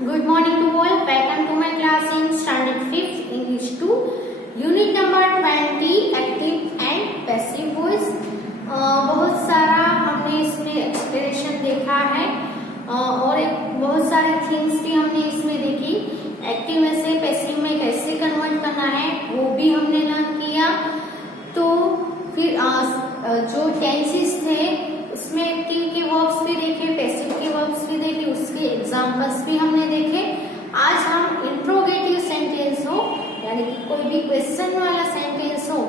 Good morning to all. Welcome to my class in Standard 5th English 2, Unit number 20, Active and Passive Voice. बहुत सारा हमने इसमें explanation देखा है और बहुत सारे थिंग्स भी हमने इसमें देखी. एक्टिव में से पैसिव में कैसे कन्वर्ट करना है वो भी हमने लर्न किया. तो फिर जो टेंसेस थे उसमें एक्टिव के वर्ब्स भी देखे, पैसिव के वर्ब्स भी देखे, उसके एग्जांपल्स भी हमने देखे. आज हम इंट्रोगेटिव सेंटेंस हो यानी कि कोई भी क्वेश्चन वाला सेंटेंस हो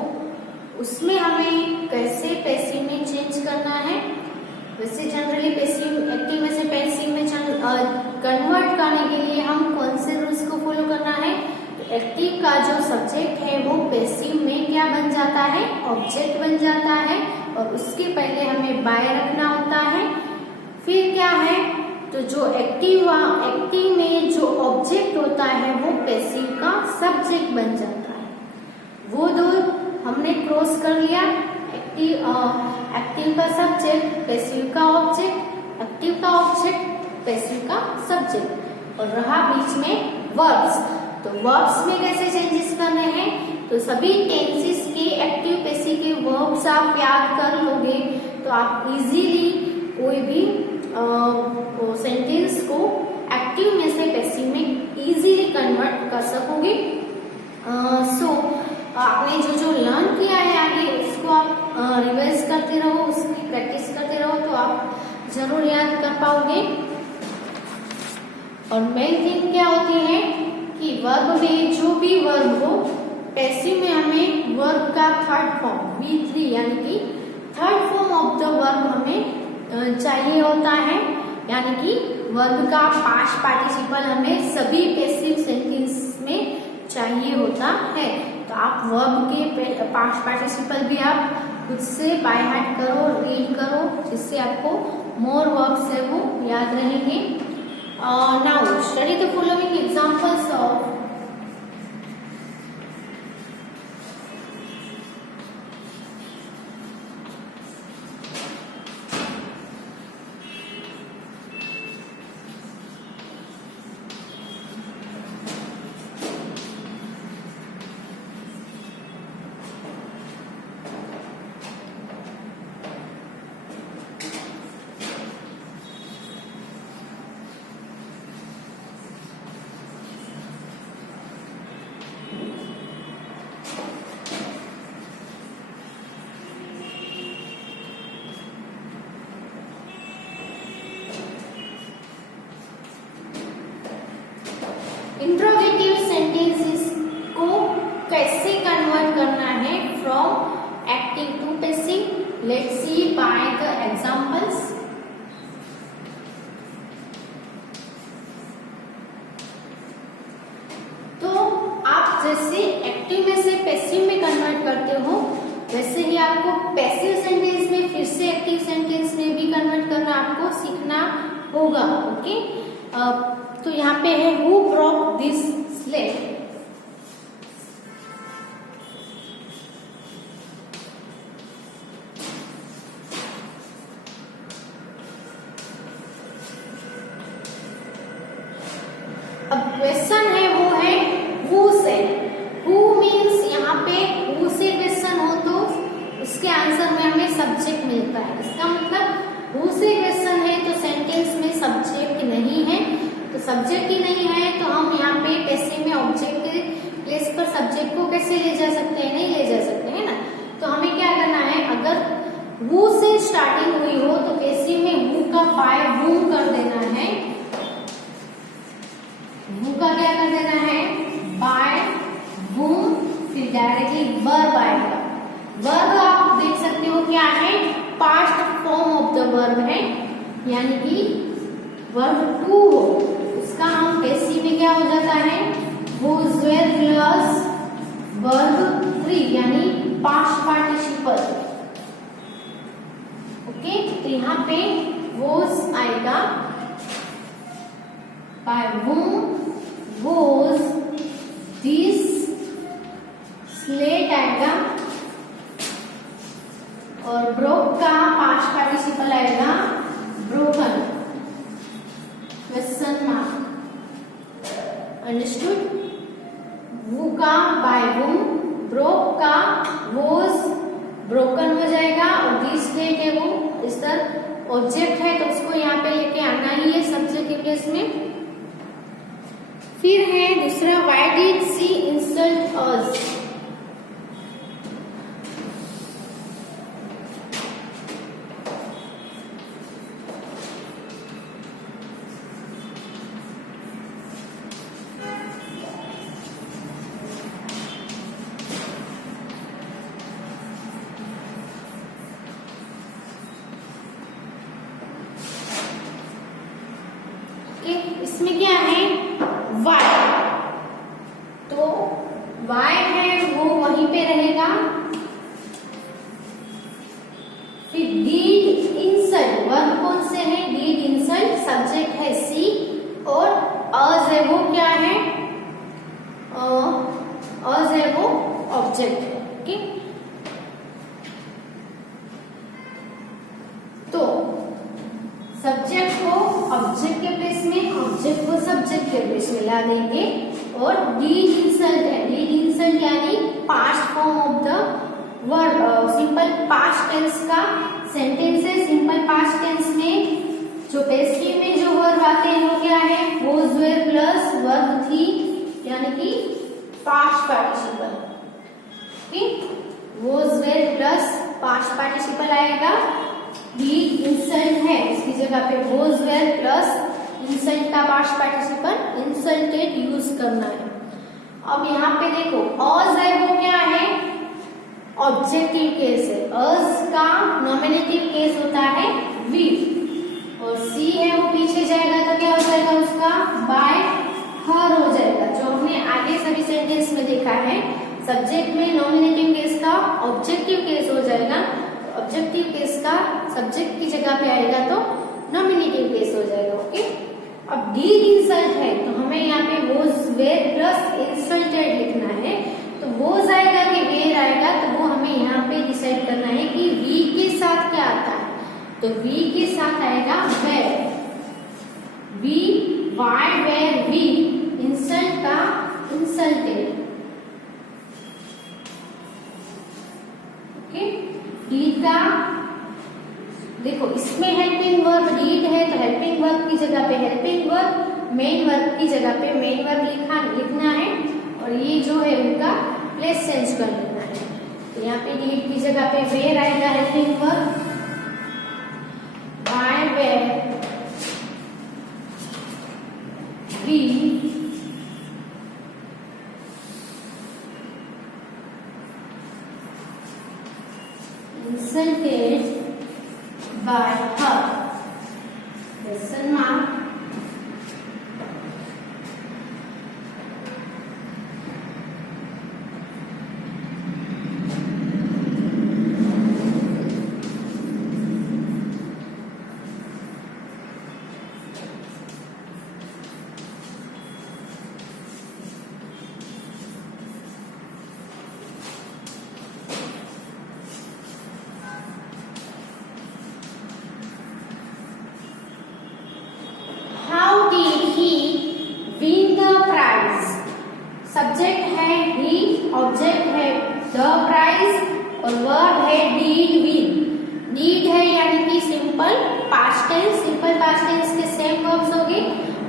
उसमें हमें कैसे पैसिव में चेंज करना है. वैसे जनरली पैसिव एक्टिव में से पैसिव में कन्वर्ट करने के लिए हम कौन से रूल्स को फॉलो करना है. तो एक्टिव का जो सब्जेक्ट है वो पैसिव में क्या बन जाता है, ऑब्जेक्ट बन जाता है और उसके पहले हमें बाय रखना होता है. फिर क्या है, तो जो एक्टिव में जो ऑब्जेक्ट होता है वो पैसिव का सब्जेक्ट बन जाता है. वो दो हमने क्रॉस कर लिया. एक्टिव का सब्जेक्ट, पैसिव का ऑब्जेक्ट, एक्टिव का ऑब्जेक्ट, पैसिव का सब्जेक्ट और रहा बीच में वर्ब्स. तो वर्ब्स में कैसे चेंजेस करने हैं, तो सभी टेंसेस के एक्टिव पैसिव के वर्ब्स आप याद कर लोगे तो आप इजीली कोई भी सेंटेंस को एक्टिव में से पैसिव में इजीली कन्वर्ट कर सकोगे. आपने जो लर्न किया है आगे उसको आप रिवाइज करते रहो, उसकी प्रैक्टिस करते रहो तो आप जरूर याद कर पाओगे. और मेन थिंग क्या होती है कि वर्ब में जो भी वर्ब हो, पैसिव में हमें वर्ब का थर्ड फॉर्म V3 यानी कि third form of the verb हमें चाहिए होता है. यानी कि वर्ब का पास्ट पार्टिसिपल हमें सभी पैसिव सेंटेंस में चाहिए होता है. तो आप वर्ब के पास्ट पार्टिसिपल भी आप खुद से बाय हार्ट करो, रीड करो, जिससे आपको मोर वर्ब्स है वो याद रहेंगे. Now study the following examples of interrogative sentences को कैसे कन्वर्ट करना है from active to passive. Let's see by the examples. तो आप जैसे एक्टिव में से पैसिव में कन्वर्ट करते हो वैसे ही आपको पैसिव सेंटेंस में फिर से एक्टिव सेंटेंस में भी कन्वर्ट करना आपको सीखना होगा. ओके, तो यहाँ पे है हु ब्रोक दिस स्लेट. अब क्वेश्चन है वो है हु से. हु मीन्स यहाँ पे हु से क्वेश्चन हो तो उसके आंसर में हमें सब्जेक्ट मिलता है. इसका मतलब हु से क्वेश्चन है तो सेंटेंस में सब्जेक्ट नहीं है. तो सब्जेक्ट ही नहीं है तो हम यहाँ पे पैसिव में ऑब्जेक्ट के प्लेस पर सब्जेक्ट को कैसे ले जा सकते हैं, नहीं ले जा सकते हैं ना. तो हमें क्या करना है, अगर वू से स्टार्टिंग हुई हो तो पैसिव में वू का बाय वू कर देना है. वू का क्या कर देना है, बाय वू, फिर डायरेक्टली वर्ब आएगा. वर्ब आप देख सकते हो क्या है, past form of the verb है. यानी कि वर्ब 2 हो उसका हम पैसिव में क्या हो जाता है, whose were प्लस वर्ब 3 यानी पास्ट पार्टिसिपल. ओके, तो यहाँ पे was आएगा, by whom was this slate आएगा और broke का पास्ट पार्टिसिपल आएगा broken. Question mark. understood. वो का by whom, broke का was broken हो जाएगा और this plate है वो इस तरह ऑब्जेक्ट है तो उसको यहाँ पे लेके आना ही है सब्जेक्ट के प्लेस में। फिर है दूसरा why did she insult us? इसमें क्या है y, तो y है वो वहीं पे रहेगा। फिर did insult, वर्ब कौन से है? did insult, सब्जेक्ट है she और us है वो क्या है? us है वो ऑब्जेक्ट है। ओके, तो सब्जेक्ट को ऑब्जेक्ट के प्लेस में, ऑब्जेक्ट को सब्जेक्ट के प्लेस में ला देंगे। और did insult है, did insult यानी past form of the verb, simple past tense का सेंटेंस है। सिंपल पास्ट टेंस में जो पेसिव में जो वर्ब आते हैं वो क्या है? was were प्लस वर्ब थी यानी कि past participle. Okay, was were plus past participle आएगा। did insult है इसकी जगह पे was were प्लस इंसल्ट का पास्ट पार्टिसिपल इंसल्टेड यूज करना है। अब यहाँ पे देखो us है वो क्या है? ऑब्जेक्टिव केस है। us का नॉमिनेटिव केस होता है we और she है वो पीछे जाएगा तो क्या हो जाएगा उसका? by her हो जाएगा। जो हमने आगे सभी सेंटेंस में देखा है, सब्जेक्ट में नॉमिनेटिव केस का ऑब्जेक्टिव केस हो जाएगा, ऑब्जेक्टिव केस का सब्जेक्ट की जगह पे आएगा तो नॉमिनेटिव केस हो जाएगा। ओके, अब did insult है तो हमें यहाँ पे was were प्लस insulted लिखना है। तो was आएगा कि were आएगा, तो वो हमें यहाँ पे डिसाइड करना है कि we के साथ क्या आता है। तो we के साथ आएगा were, we, why, were, we, insult का insulted। ओके, did का देखो इसमें हेल्पिंग वर्ब did है तो हेल्पिंग वर्ब की जगह पे हेल्पिंग वर्ब, मेन वर्ब की जगह पे मेन वर्ब लिखना है और ये जो है उनका प्लेस चेंज कर लेना है। तो यहाँ पे did की जगह पे where आएगा helping verb, why, where, we, insulted by her, question mark, subject है ही, ऑब्जेक्ट है द प्राइज और वर्ब है did win। did है यानी कि simple past tense, simple past tense के सेम वर्ब्स होंगे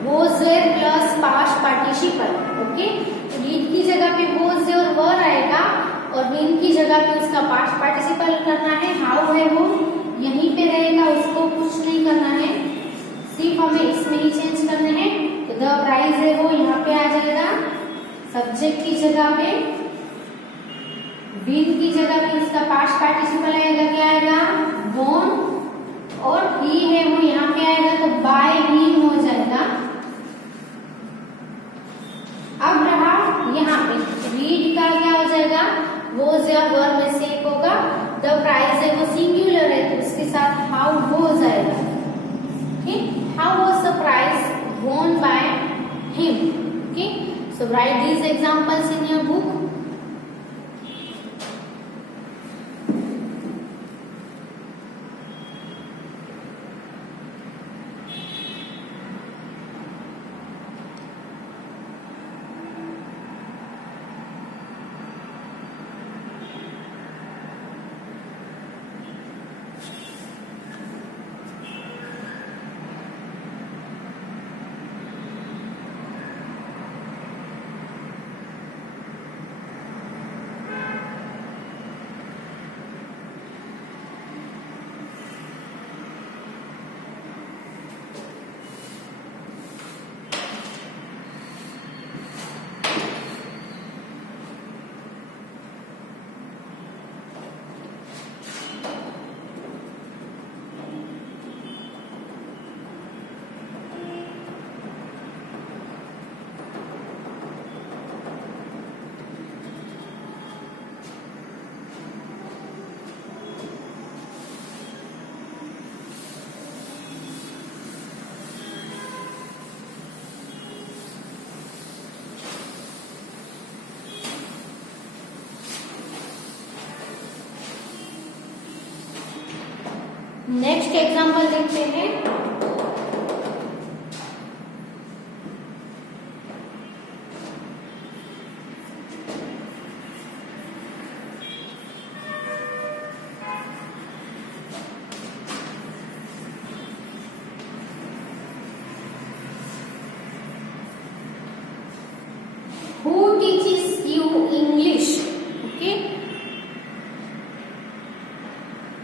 was were plus past participle. Okay, तो did की जगह पे was है और were आएगा और win की जगह पे उसका पास्ट पार्टिसिपल करना है। how है वो यहीं पे रहेगा, उसको कुछ नहीं करना है, सिर्फ हमें इसमें ही चेंज करने हैं। तो द प्राइज है वो यहाँ पे आ जाएगा सब्जेक्ट की जगह पे, विन की जगह पे उसका पास्ट पार्टिसिपल आएगा, क्या आएगा? वॉन, और ही है वो यहाँ पे आएगा तो बाय विन हो जाएगा। अब रहा यहाँ पे रीड का क्या हो जाएगा? वो या वर्ब में से एक होगा। द प्राइज है वो सिंगुलर है तो उसके साथ हाउ हो जाएगा। ठीक, how was the prize won by him। okay, so write these examples in your book। Next example देखते हैं। Who teaches you English? Okay.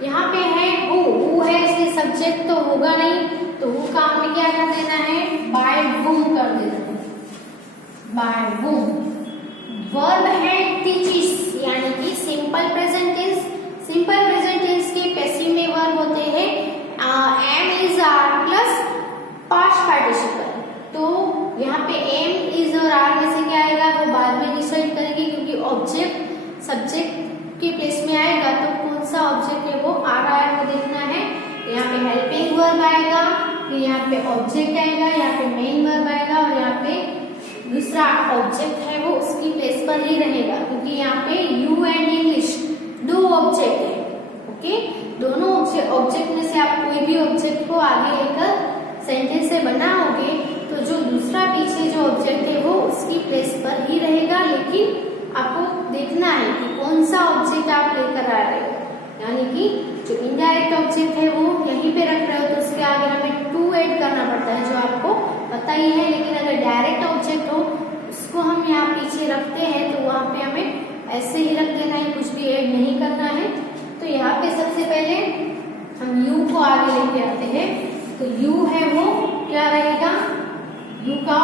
यहाँ पे है who है, इसलिए सब्जेक्ट तो होगा नहीं, तो who का हमें क्या कर देना है, by whom कर देना है, by whom। वर्ब है teaches, यानी कि simple present tense. Simple present tense के पैसिव में वर्ब होते हैं am is are plus past participle. तो यहाँ पे एम इज और आर में से क्या आएगा वो बाद में डिसाइड करेंगे, क्योंकि ऑब्जेक्ट सब्जेक्ट के प्लेस में आएगा तो कौन सा ऑब्जेक्ट है वो आ रहा है वो देखना है। यहाँ पे हेल्पिंग वर्ब आएगा, फिर यहाँ पे ऑब्जेक्ट आएगा, यहाँ पे मेन वर्ब आएगा और यहाँ पे दूसरा ऑब्जेक्ट है वो उसकी प्लेस पर ही रहेगा, क्योंकि यहाँ पे यू एंड इंग्लिश दो ऑब्जेक्ट है। ओके, दोनों ऑब्जेक्ट में से आप कोई भी ऑब्जेक्ट को आगे लेकर सेंटेंस से बनाओगे तो जो दूसरा पीछे जो ऑब्जेक्ट है वो उसकी प्लेस पर ही रहेगा, लेकिन आपको देखना है कि कौन सा ऑब्जेक्ट आप लेकर आ रहे हो। यानी कि जो इनडायरेक्ट ऑब्जेक्ट है वो यहीं पे रख रहे हो तो उसके आगे हमें टू ऐड करना पड़ता है, जो आपको पता ही है। लेकिन अगर डायरेक्ट ऑब्जेक्ट हो उसको हम यहाँ पीछे रखते हैं तो वहां पे हमें ऐसे ही रख देना है, कुछ भी ऐड नहीं करना है। तो यहाँ पे सबसे पहले हम यू को आगे लेके आते हैं, तो यू है वो क्या रहेगा, यू का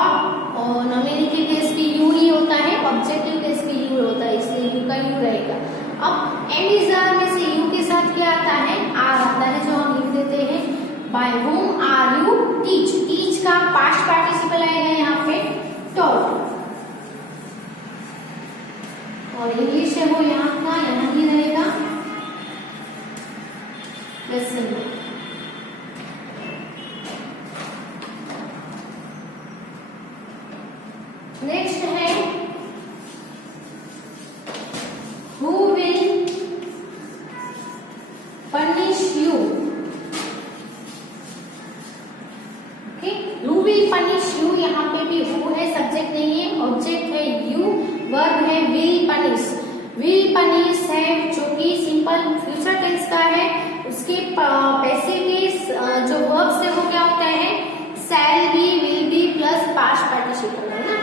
नॉमिनेटिव केस भी यू ही होता है, ऑब्जेक्टिव केस भी यू होता है, इसलिए यू का यू रहेगा। अब एम इज आर में से यू के साथ क्या आता है, आर आता है, जो हम लिख देते हैं by whom are you teach. Teach का पास्ट पार्टिसिपल आएगा यहाँ पे टॉट, और इंग्लिश है वो यहाँ का यहाँ ही रहेगा लेसन। नेक्स्ट है who will punish you। Okay, who will punish you, यहाँ पे भी who है, सब्जेक्ट नहीं है, ऑब्जेक्ट है you, वर्ब है will punish। will punish है जो कि सिंपल फ्यूचर टेंस का है, उसके पैसिव के जो वर्ब्स है वो क्या होता है, shall be, will be plus past participle है ना,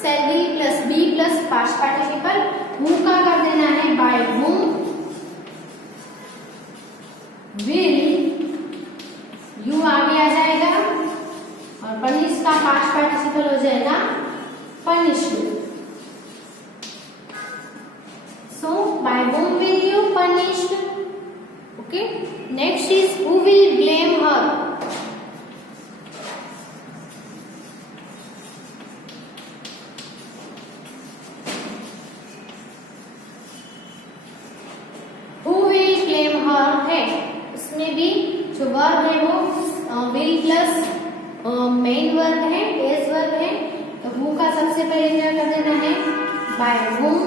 shall be plus be plus past participle. who का कर देना है by whom will, you आगे आ जाएगा और punish का पास्ट पार्टिसिपल हो जाएगा punish you। so by whom will you punish। okay, next is who will blame her। है उसमें भी जो वर्ब है वो विल प्लस मेन वर्ब है, बेस वर्ब है, तो who का सबसे पहले क्या कर देना है by whom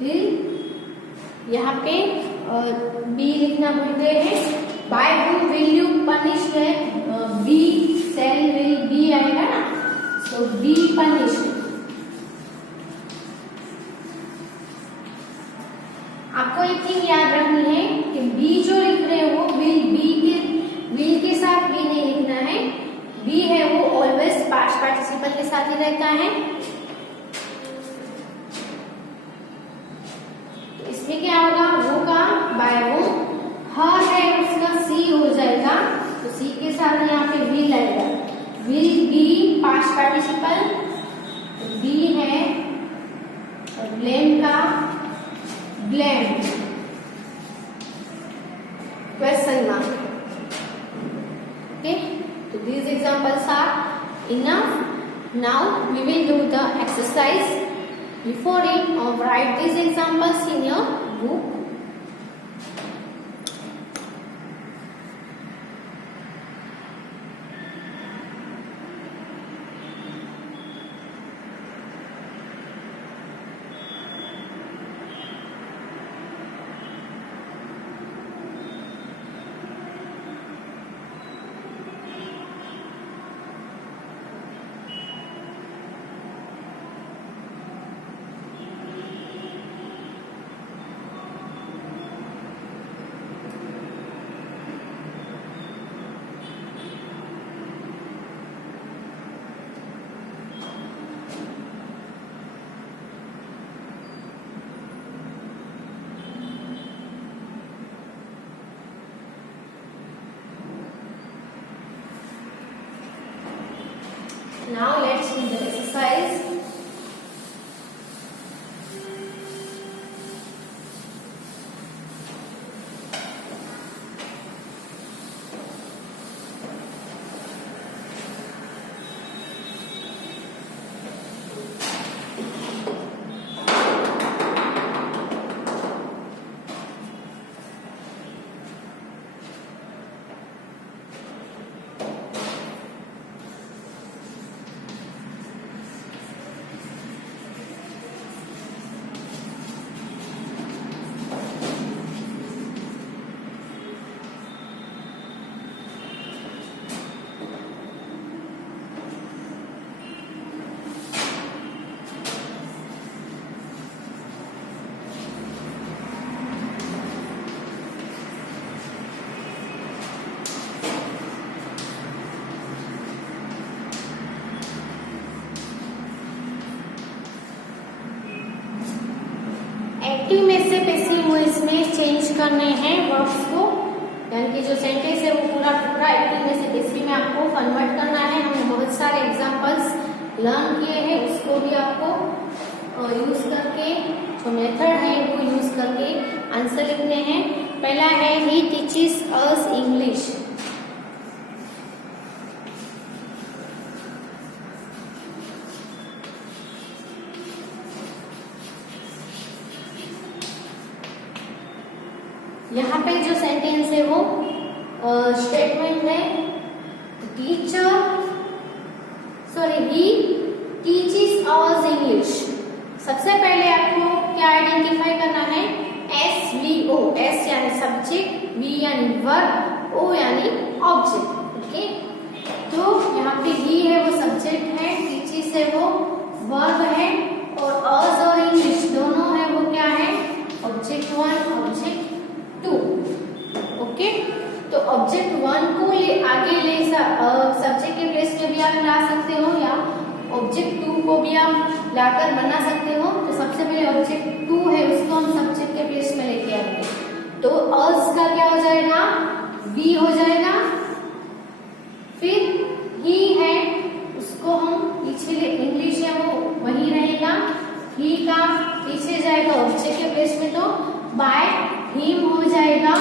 will, यहाँ पे बी लिखना भूल गए हैं, by whom will you punish है, बी shall will be आएगा ना, so be punished। आपको एक चीज याद रखनी है कि बी जो लिख रहे हो विल के साथ बी नहीं लिखना है, बी है वो ऑलवेज पास्ट पार्टिसिपल के साथ ही रहता है। तो इसमें क्या होगा, वो का बाय वो, हर है उसका सी हो जाएगा, तो सी के साथ यहाँ पे विल आएगा, will be past participle, be है और ब्लेम का blamed, question mark। okay, so these examples are enough। now we will do the exercise। before it, write these examples in your book। Now let's do the exercise. Active में से passive voice में change करने हैं verbs को, यानी कि जो sentence है वो पूरा पूरा एक्टिव में से पैसिव में आपको कन्वर्ट करना है। हमने बहुत सारे एग्जांपल्स लर्न किए हैं, उसको भी आपको यूज करके जो मेथड है वो यूज करके आंसर लिखने हैं। पहला है ही टीचेस अस इंग्लिश। यहाँ पे जो सेंटेंस है वो स्टेटमेंट है teacher he teaches us English. सबसे पहले आपको क्या आइडेंटिफाई करना है, SVO, S यानी सब्जेक्ट, V यानी वर्ब, O यानी ऑब्जेक्ट। ओके, तो यहाँ पे ही है वो सब्जेक्ट है, टीचेस है वो वर्ब है, और अस और इंग्लिश दोनों है वो क्या है, ऑब्जेक्ट 1 ऑब्जेक्ट 2। ओके, तो ऑब्जेक्ट 1 को आगे ले सब्जेक्ट के प्लेस में भी आप ला सकते हो, या ऑब्जेक्ट 2 को भी आप लाकर बना सकते हो। तो सबसे पहले ऑब्जेक्ट 2 है उसको हम सब्जेक्ट के प्लेस में लेके आएंगे, तो अस का क्या हो जाएगा, V हो जाएगा। फिर ही है उसको हम पीछे ले, इंग्लिश है वो वही रहेगा, ही का पीछे जाएगा ऑब्जेक्ट के प्लेस में, तो बाय हिम हो जाएगा।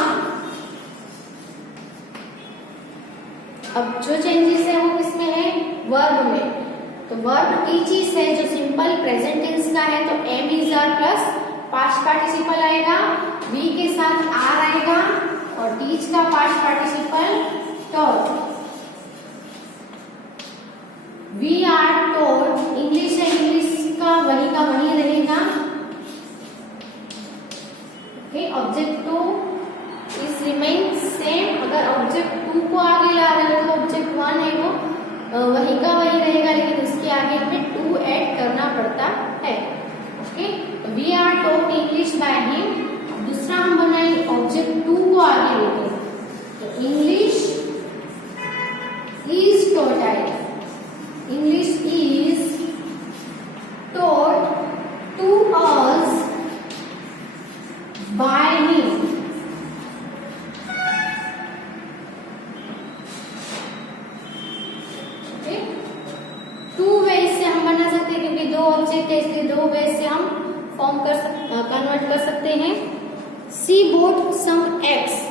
अब जो चेंजेस है वो किसमें है, वर्ब में। तो वर्ब टीचेस है जो सिंपल प्रेजेंट टेंस का है, तो am is are plus past participle आएगा, वी के साथ आर आएगा, और टीच का past participle taught. We are taught, English है, इंग्लिश का वही रहेगा। Object 2 is remain same. अगर ऑब्जेक्ट 2 को आगे ला रहे हो तो ऑब्जेक्ट 1 है वो वही का वही रहेगा, लेकिन उसके आगे हमें 2 ऐड करना पड़ता है। Okay, we are taught English by him. दूसरा हम बनाए ऑब्जेक्ट 2 को आगे लेके, तो इंग्लिश इज टॉट आएगा, English is taught to us by him. Okay, 2 way से हम बना सकते हैं, क्योंकि 2 ऑब्जेक्ट है इसलिए 2 वे से हम कन्वर्ट कर सकते हैं। She bought some eggs.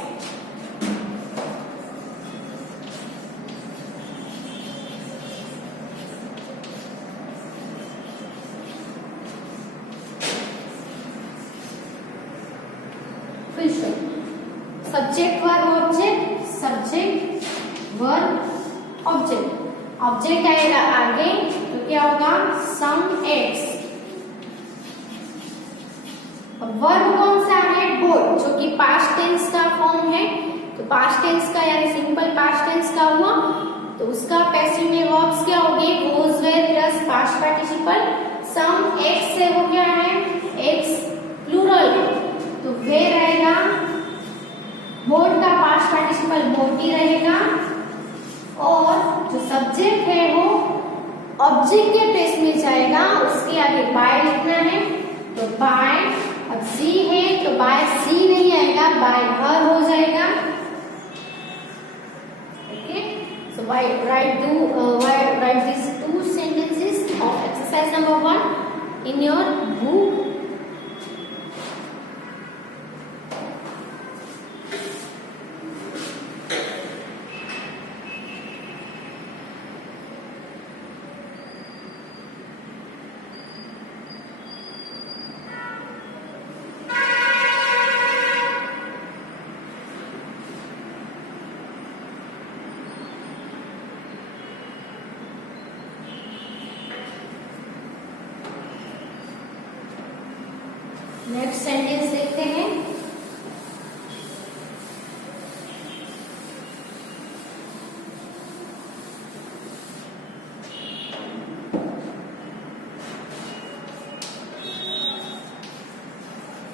Subject verb object, subject verb object. Object आएगा आगे तो क्या होगा, सम एग्स। वर्ब कौन सा है, बोट, जो कि पास्ट टेंस का फॉर्म है। तो पास्ट टेंस का यानी सिंपल पास्ट टेंस का हुआ, तो उसका पैसिव में वर्ब्स क्या हो गए, was were plus past participle. Some एग्स है वो क्या है, एग्स प्लूरल, तो वे रहेगा। बोट का पास्ट पार्टिसिपल बोटी रहेगा, और जो सब्जेक्ट है वो ऑब्जेक्ट के प्लेस में जाएगा, उसके आगे बाय लिखना है, तो बाय। अब सी है तो बाय सी नहीं आएगा, बाय हर हो जाएगा। Okay, so write this to in your book. Next sentence देखते हैं।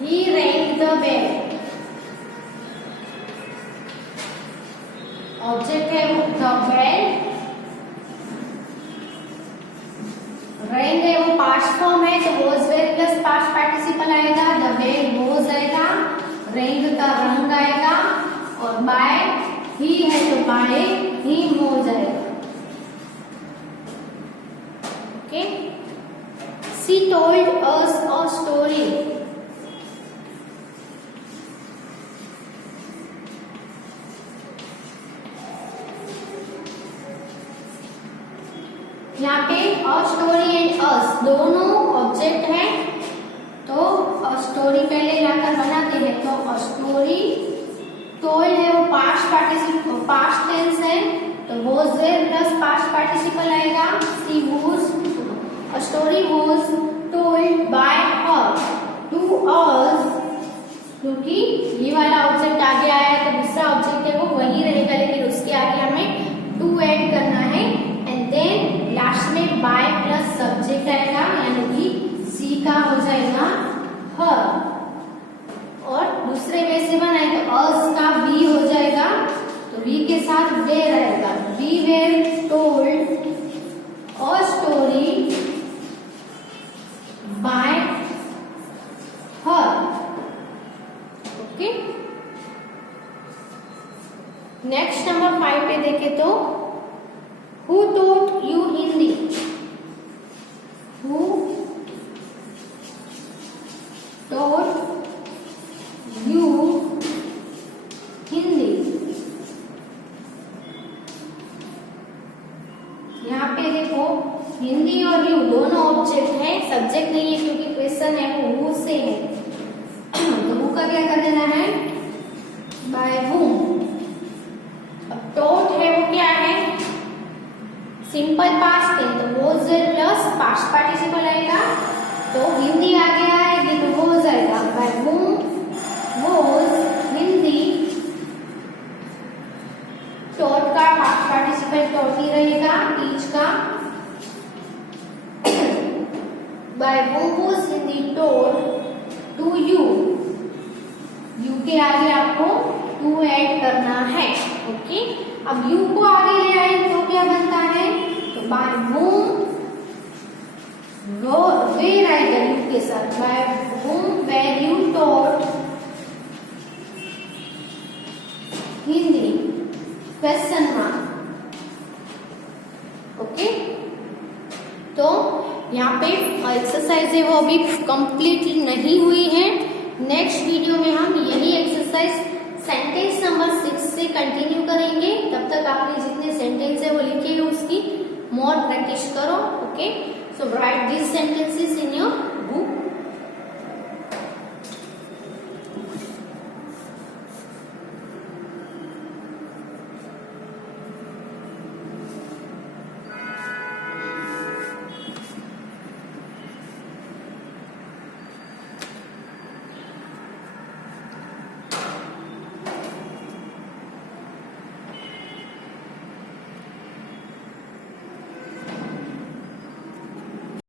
He rang the bell. Object है वो the bell, rang है वो पास्ट फॉर्म है तो was were plus past participle आएगा, the bell was आएगा, rang का रंग आएगा और by he है तो by him हो जाएगा। Okay, she told us a story. यहाँ पे अ स्टोरी एंड अस दोनों ऑब्जेक्ट है तो अ स्टोरी पहले लाकर बनाते हैं तो अ स्टोरी टोल्ड है वो पास्ट टेंस है तो was there plus past participle आएगा। She was a story was told by her to us, क्योंकि ये वाला ऑब्जेक्ट आगे आया है तो दूसरा ऑब्जेक्ट है वो वही रहेगा लेकिन उसके आगे हमें टू ऐड करना है एंड देन लास्ट में बाय प्लस सब्जेक्ट आएगा यानी कि सी का हो जाएगा हर और दूसरे वे से बनाए तो अस का वी हो जाएगा तो वी के साथ वेर आएगा। We were told a story by her. Okay, next number 5 पे देखे तो Who taught you Hindi? Who taught you Hindi? यहाँ पे देखो हिंदी और यू दोनों ऑब्जेक्ट है, सब्जेक्ट नहीं है क्योंकि क्वेश्चन है वो who से है तो who का क्या कर देना है by whom। अब taught है वो क्या है सिंपल पास्ट है तो was प्लस पास्ट पार्टिसिपल आएगा तो हिंदी आगे आएगी तो हो जाएगा by whom was Hindi. taught का पास्ट पार्टिसिपल taught ही रहेगा, teach का by whom was Hindi taught to you, you के आगे आपको to ऐड करना है। ओके, अब यू को आगे ले आए तो क्या बनता है तो बाय whom वेर आएगा यू के साथ by whom were you taught Hindi question mark. Okay, तो यहाँ पे एक्सरसाइज है वो अभी कंप्लीट नहीं हुई है। नेक्स्ट वीडियो में हम यही एक्सरसाइज सेंटेंस नंबर 6 से कंटिन्यू करेंगे। तब तक आपने जितने सेंटेंस है वो लिखे हैं उसकी मोर प्रैक्टिस करो। Okay, so write this sentences in your